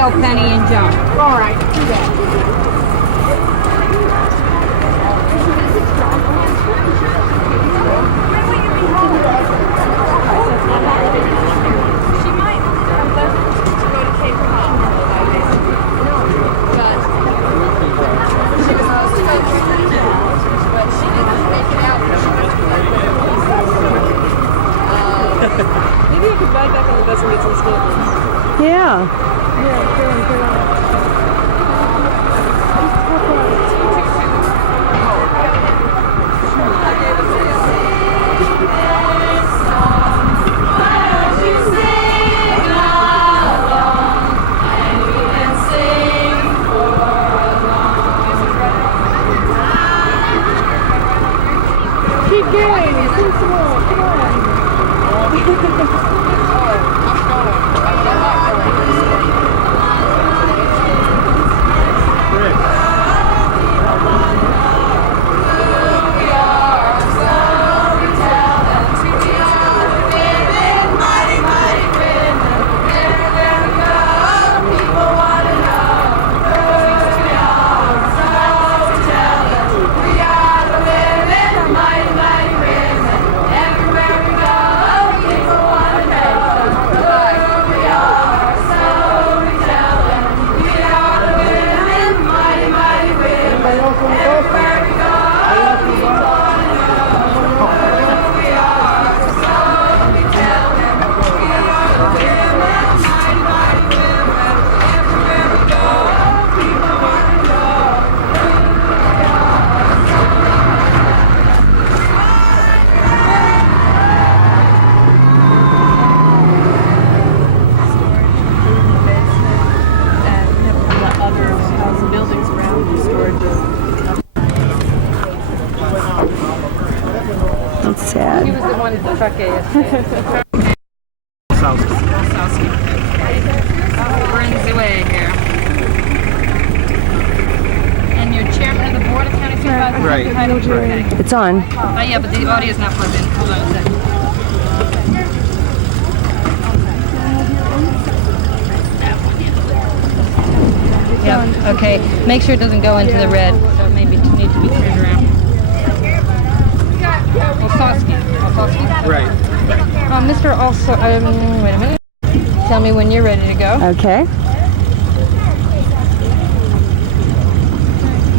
tell Penny and John. All right, do that. She might go to Cape Cod. But she was supposed to go to but she didn't make it out. Maybe you could ride back on the bus and get some staples. Yeah. Keep going. Sing some more. Come on. That's sad. He was the one at the truck yesterday. We're in the way here. And you're chairman of the board of county supervisors? Right. Okay. It's on. Oh yeah, but the audio's not plugged in. Hold on a second. Yep, okay. Make sure it doesn't go into the red, so it maybe needs to be turned around. Olsowski. Right. Mr. wait a minute. Tell me when you're ready to go. Okay.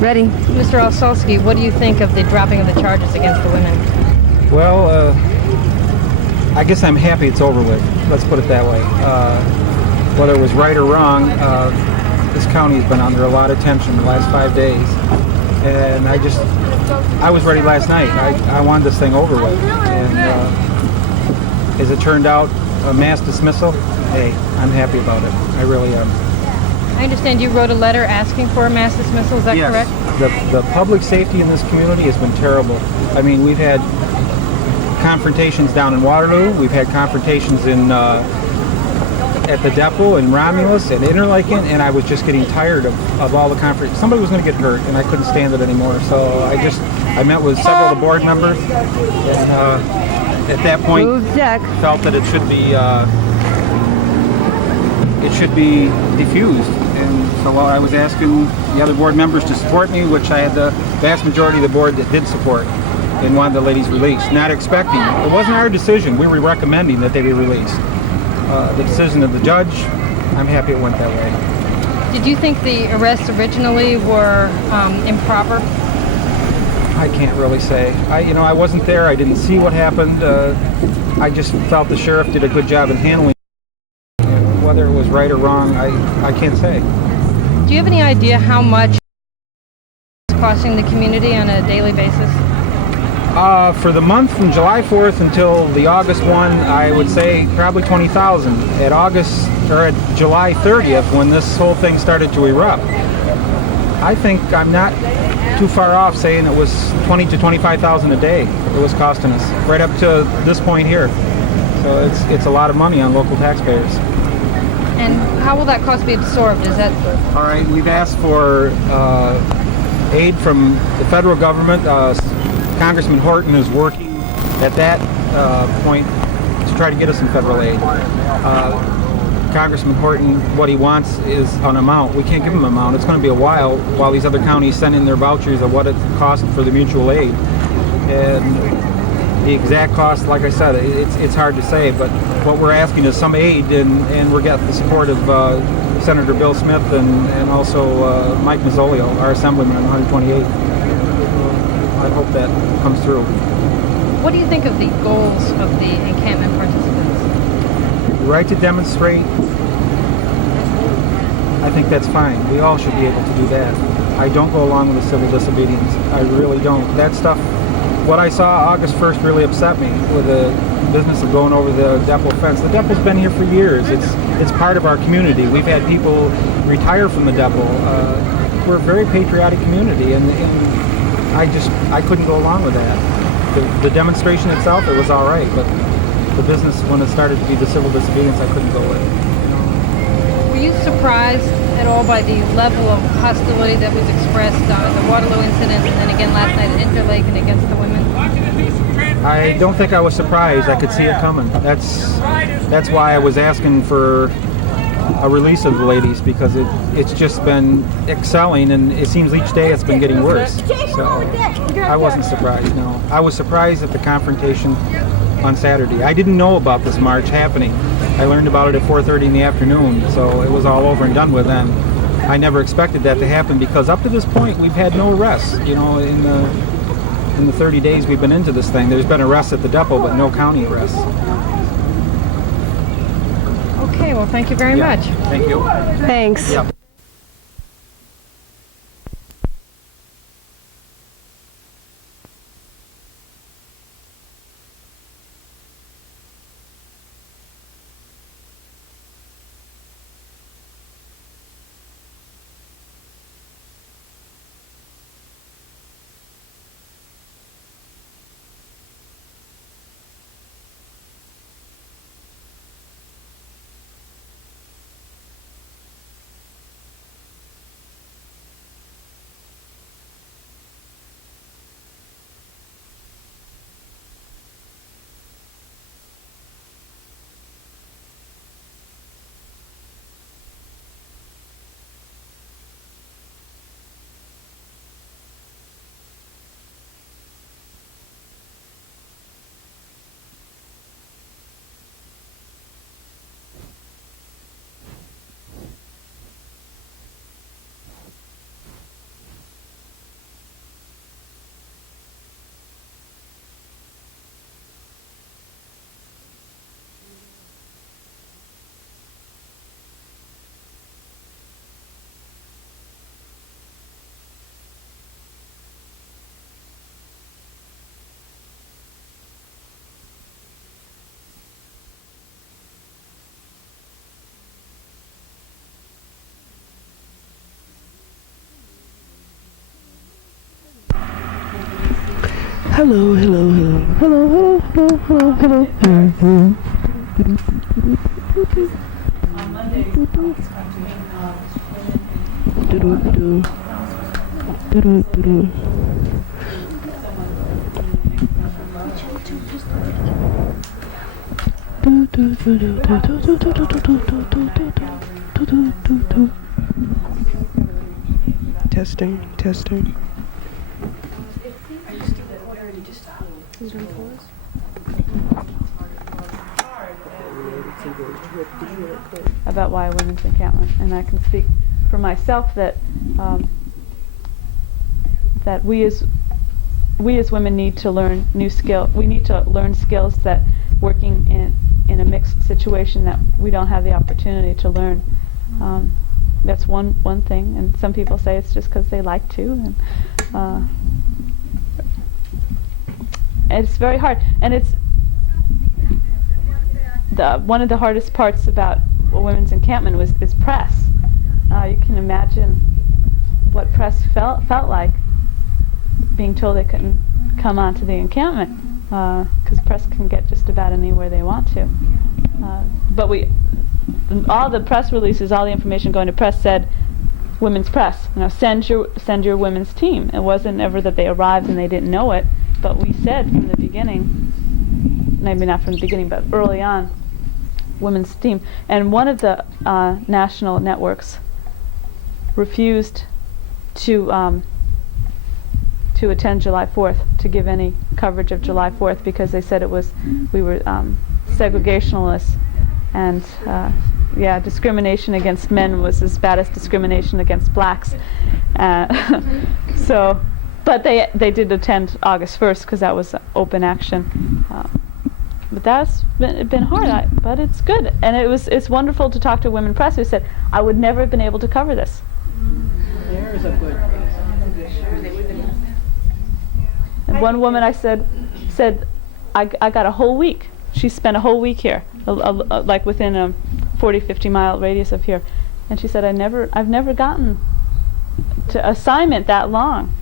Ready. Mr. Olsowski, what do you think of the dropping of the charges against the women? Well, I guess I'm happy it's over with. Let's put it that way. Whether it was right or wrong, this county has been under a lot of tension the last 5 days. And I was ready last night. I wanted this thing over with. And as it turned out, a mass dismissal, hey, I'm happy about it. I really am. I understand you wrote a letter asking for a mass dismissal, is that correct? Yes. The public safety in this community has been terrible. I mean, we've had confrontations down in Waterloo. We've had confrontations in at the depot in Romulus and Interlaken, and I was just getting tired of all the confrontations. Somebody was going to get hurt, and I couldn't stand it anymore. So I met with several of the board members, and at that point felt that it should be diffused. And so I was asking the other board members to support me, which I had the vast majority of the board that did support and wanted the ladies released. Not expecting. It wasn't our decision. We were recommending that they be released. The decision of the judge, I'm happy it went that way. Did you think the arrests originally were improper? I can't really say. I wasn't there. I didn't see what happened. I just felt the sheriff did a good job in handling it. Whether it was right or wrong, I can't say. Do you have any idea how much it's costing the community on a daily basis? For the month from July 4th until the August 1, I would say probably 20,000. At July 30th, when this whole thing started to erupt, I think I'm not too far off saying it was 20 to 25,000 a day it was costing us, right up to this point here. So it's a lot of money on local taxpayers. And how will that cost be absorbed? Is that... All right, we've asked for aid from the federal government. Congressman Horton is working at that point to try to get us some federal aid. Congressman Horton what he wants is an amount. We can't give him an amount. It's going to be a while these other counties send in their vouchers of what it costs for the mutual aid. And the exact cost, like I said, it's hard to say, but what we're asking is some aid, and we're getting the support of Senator Bill Smith and also Mike Mazzolio, our assemblyman on 128. I hope that comes through. What do you think of the goals of the encampment participants? The right to demonstrate, I think that's fine. We all should be able to do that. I don't go along with the civil disobedience. I really don't. That stuff, what I saw August 1st really upset me with the business of going over the depot fence. The depot's been here for years. It's part of our community. We've had people retire from the depot. We're a very patriotic community, and I couldn't go along with that. The demonstration itself, it was all right, but the business, when it started to be the civil disobedience, I couldn't go with. Were you surprised at all by the level of hostility that was expressed on the Waterloo incident and then again last night at Interlake and against the women? I don't think I was surprised. I could see it coming. That's why I was asking for a release of the ladies, because it's just been excelling, and it seems each day it's been getting worse. So I wasn't surprised, no. I was surprised at the confrontation on Saturday. I didn't know about this march happening. I learned about it at 4:30 in the afternoon, so it was all over and done with then. I never expected that to happen, because up to this point we've had no arrests. You know, in the 30 days we've been into this thing, there's been arrests at the depot, but no county arrests. Okay, well, thank you very much. Thank you. Thanks. Yeah. Hello, hello, hello, hello, hello, hello, hello, hello. On Monday, Testing, testing. About why women's encampment, and I can speak for myself that that we as women need to learn new skill. We need to learn skills that working in a mixed situation that we don't have the opportunity to learn. That's one thing, and some people say it's just because they like to, and it's very hard. And it's one of the hardest parts about a women's encampment is press. You can imagine what press felt like, being told they couldn't come onto the encampment, because press can get just about anywhere they want to. But all the press releases, all the information going to press said, women's press, send your women's team. It wasn't ever that they arrived and they didn't know it, but we said from the beginning, maybe not from the beginning, but early on, women's team. And one of the national networks refused to attend July 4th, to give any coverage of July 4th, because they said we were segregationalists, and yeah, discrimination against men was as bad as discrimination against blacks. So, but they did attend August 1st because that was open action. But that's been hard, but it's good, and it's wonderful to talk to women press who said, I would never have been able to cover this. There's a good reason. And one woman I said, I got a whole week. She spent a whole week here, like within a 40, 50-mile radius of here. And she said, I've never gotten to assignment that long.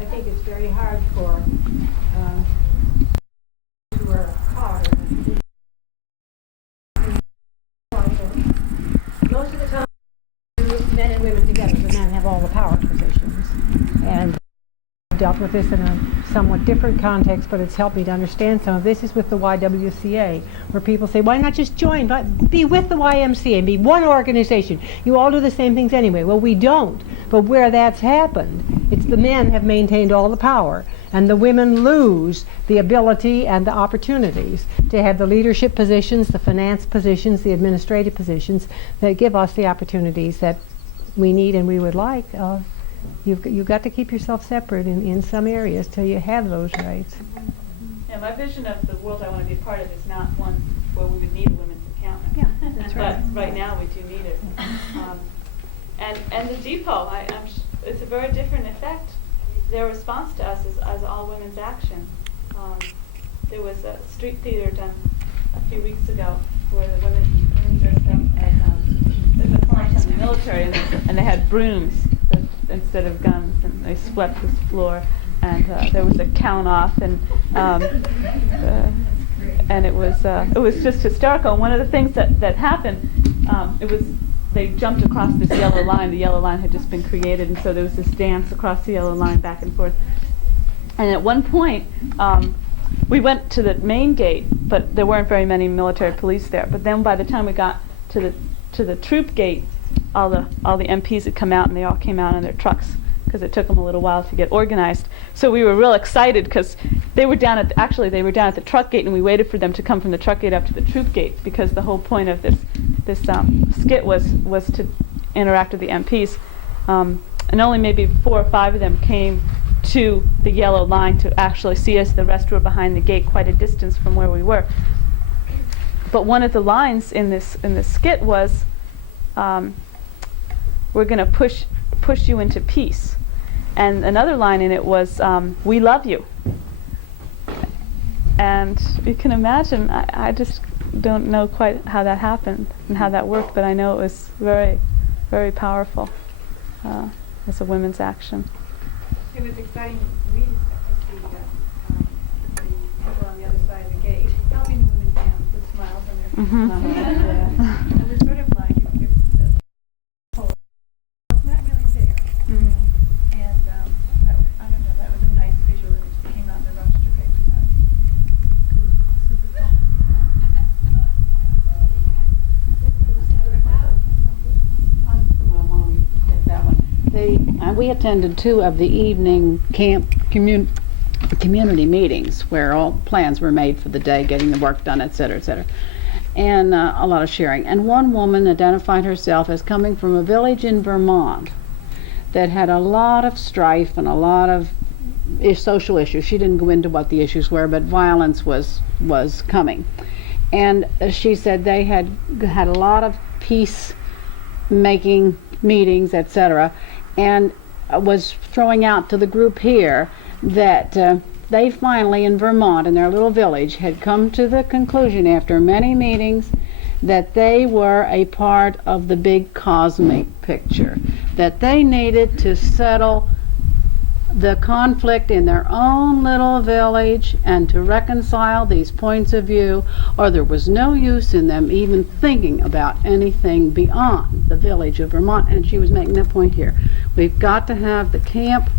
I think it's very hard for who are caught. Most of the time, men and women together, the men have all the power positions. And I've dealt with this in a somewhat different context, but it's helped me to understand some of this. Is with the YWCA, where people say, why not just join, but be with the YMCA and be one organization. You all do the same things anyway. Well, we don't. But where that's happened, it's the men have maintained all the power, and the women lose the ability and the opportunities to have the leadership positions, the finance positions, the administrative positions that give us the opportunities that we need and we would like. You've got to keep yourself separate in some areas till you have those rights. Yeah, my vision of the world I want to be a part of is not one where we would need a women's encampment. Yeah, that's right. But right now we do need it. And the depot, it's a very different effect. Their response to us is as all women's action. There was a street theater done a few weeks ago where the women dressed up as appliance in the military, and they had brooms instead of guns, and they swept this floor, and there was a count off, and it was just hysterical. And one of the things that happened, they jumped across this yellow line. The yellow line had just been created, and so there was this dance across the yellow line back and forth. And at one point, we went to the main gate, but there weren't very many military police there. But then by the time we got to the troop gate, all the MPs had come out, and they all came out in their trucks because it took them a little while to get organized. So we were real excited because they were down at the truck gate, and we waited for them to come from the truck gate up to the troop gate, because the whole point of this skit was to interact with the MPs, and only maybe 4 or 5 of them came to the yellow line to actually see us. The rest were behind the gate, quite a distance from where we were. But one of the lines in this skit was, "We're going to push you into peace," and another line in it was, "We love you." And you can imagine, I just don't know quite how that happened and how that worked, but I know it was very, very powerful as a women's action. It was exciting reading to see the people on the other side of the gate helping the women down with smiles on their faces. It was sort of like if the whole was not really there. And I don't know, that was a nice visual image that came out in the roster paper. Super fun. We attended 2 of the evening camp community meetings where all plans were made for the day, getting the work done, et cetera, and a lot of sharing. And one woman identified herself as coming from a village in Vermont that had a lot of strife and a lot of social issues. She didn't go into what the issues were, but violence was coming. And she said they had a lot of peace-making meetings, etc., and was throwing out to the group here that they finally, in Vermont, in their little village, had come to the conclusion after many meetings that they were a part of the big cosmic picture, that they needed to settle the conflict in their own little village and to reconcile these points of view, or there was no use in them even thinking about anything beyond the village of Vermont. And she was making that point here. We've got to have the camp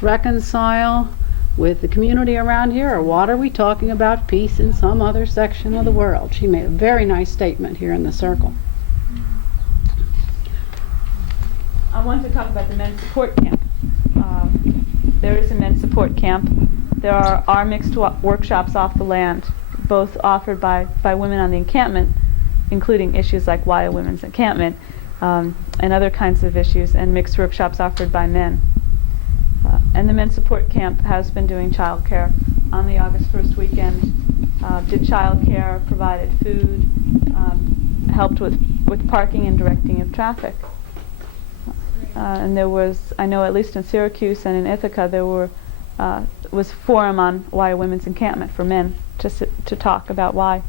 reconcile with the community around here, or what are we talking about peace in some other section of the world? She made a very nice statement here in the circle. I wanted to talk about the men's support camp. There is a men's support camp. There are mixed workshops off the land, both offered by women on the encampment, including issues like why a women's encampment, and other kinds of issues, and mixed workshops offered by men. And the men's support camp has been doing childcare. On the August 1st weekend, did childcare, provided food, helped with parking and directing of traffic. And there was, I know at least in Syracuse and in Ithaca, there was a forum on why a women's encampment for men to talk about why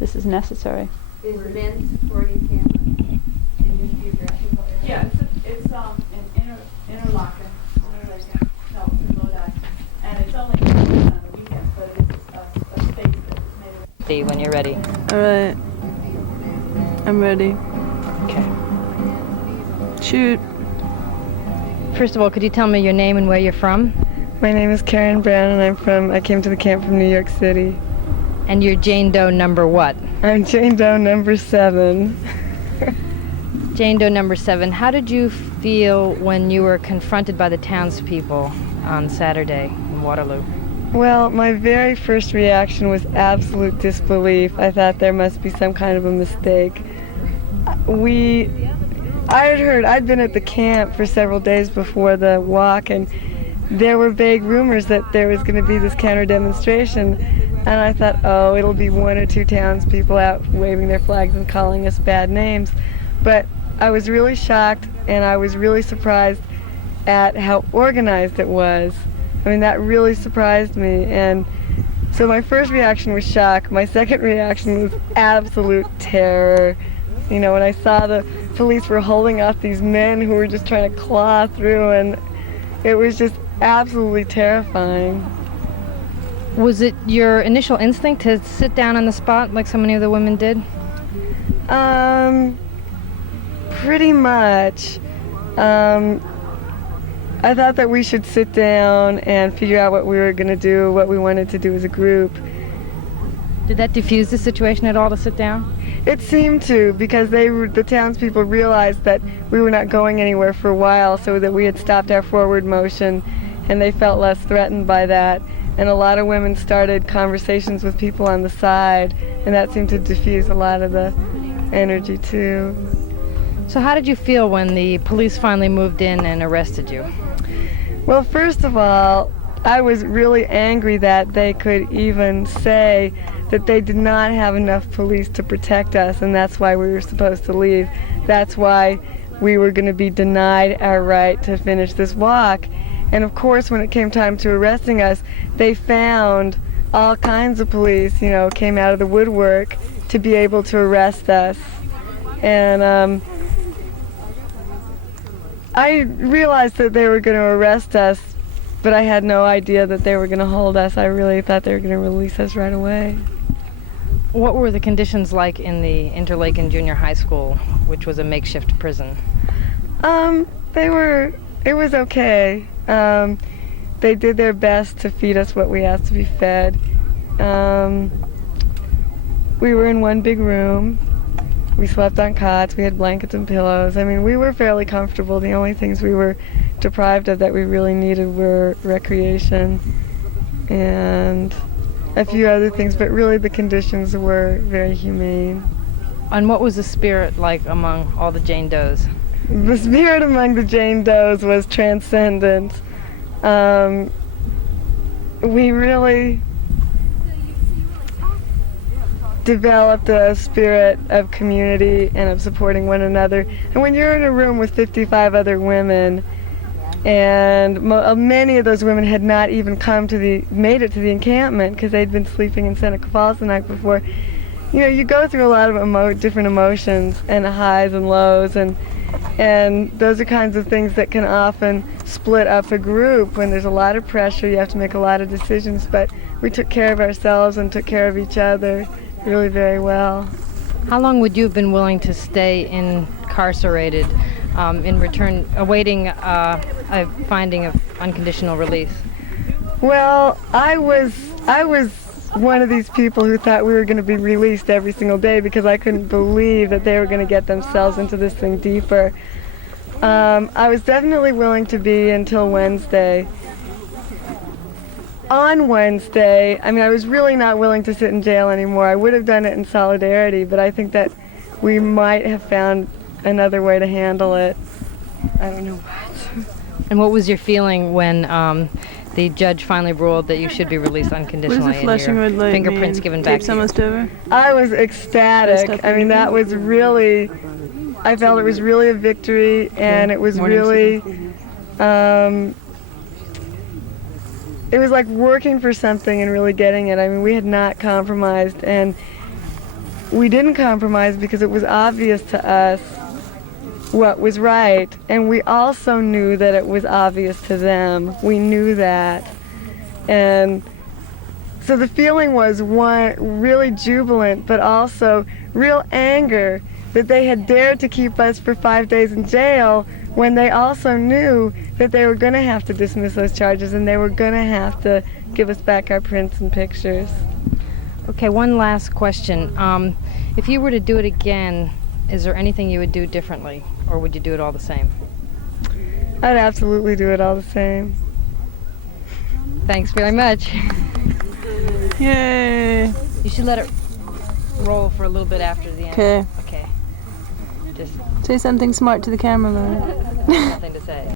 this is necessary. Is the men's supporting encampment in this geographical area? Yeah, it's in Interlochen. No, it's in Lodi. And it's only on the weekends, but it's a space that's made of. When you're ready. All right. I'm ready. Okay. Shoot. First of all, could you tell me your name and where you're from? My name is Karen Brown, and I came to the camp from New York City. And you're Jane Doe number what? I'm Jane Doe number 7. Jane Doe number 7. How did you feel when you were confronted by the townspeople on Saturday in Waterloo? Well, my very first reaction was absolute disbelief. I thought there must be some kind of a mistake. I'd been at the camp for several days before the walk, and there were vague rumors that there was going to be this counter demonstration, and I thought, oh, it'll be 1 or 2 townspeople out waving their flags and calling us bad names. But I was really shocked, and I was really surprised at how organized it was. I mean, that really surprised me, and so my first reaction was shock. My second reaction was absolute terror. You know, when I saw the police were holding off these men who were just trying to claw through, and it was just absolutely terrifying. Was it your initial instinct to sit down on the spot like so many of the women did? Pretty much. I thought that we should sit down and figure out what we were going to do, what we wanted to do as a group. Did that diffuse the situation at all to sit down? It seemed to, because the townspeople realized that we were not going anywhere for a while, so that we had stopped our forward motion, and they felt less threatened by that. And a lot of women started conversations with people on the side, and that seemed to diffuse a lot of the energy too. So how did you feel when the police finally moved in and arrested you? Well, first of all, I was really angry that they could even say that they did not have enough police to protect us, and that's why we were supposed to leave. That's why we were going to be denied our right to finish this walk. And of course, when it came time to arresting us, they found all kinds of police, you know, came out of the woodwork to be able to arrest us. And I realized that they were going to arrest us, but I had no idea that they were going to hold us. I really thought they were going to release us right away. What were the conditions like in the Interlaken Junior High School, which was a makeshift prison? It was okay. They did their best to feed us what we asked to be fed. We were in one big room. We slept on cots. We had blankets and pillows. I mean, we were fairly comfortable. The only things we were deprived of that we really needed were recreation and a few other things, but really the conditions were very humane. And what was the spirit like among all the Jane Does? The spirit among the Jane Does was transcendent. We really developed a spirit of community and of supporting one another. And when you're in a room with 55 other women, and many of those women had not even made it to the encampment because they'd been sleeping in Seneca Falls the night before, you know, you go through a lot of different emotions and highs and lows, and those are kinds of things that can often split up a group when there's a lot of pressure. You have to make a lot of decisions, but we took care of ourselves and took care of each other really very well. How long would you have been willing to stay incarcerated in return, awaiting a finding of unconditional release? Well, I was one of these people who thought we were going to be released every single day because I couldn't believe that they were going to get themselves into this thing deeper. I was definitely willing to be until Wednesday. On Wednesday, I mean, I was really not willing to sit in jail anymore. I would have done it in solidarity, but I think that we might have found another way to handle it. I don't know what. And what was your feeling when the judge finally ruled that you should be released unconditionally and your fingerprints given back to you? I was ecstatic. I mean, that was really, I felt it was really a victory, and it was really, it was like working for something and really getting it. I mean, we had not compromised, and we didn't compromise because it was obvious to us what was right, and we also knew that it was obvious to them. We knew that. And so the feeling was, one, really jubilant, but also real anger that they had dared to keep us for 5 days in jail when they also knew that they were going to have to dismiss those charges and they were going to have to give us back our prints and pictures. Okay, one last question. If you were to do it again, is there anything you would do differently, or would you do it all the same? I'd absolutely do it all the same. Thanks very much. Yay! You should let it roll for a little bit after the end. Okay. Okay. Just Say something smart to the camera, Laura. nothing to say.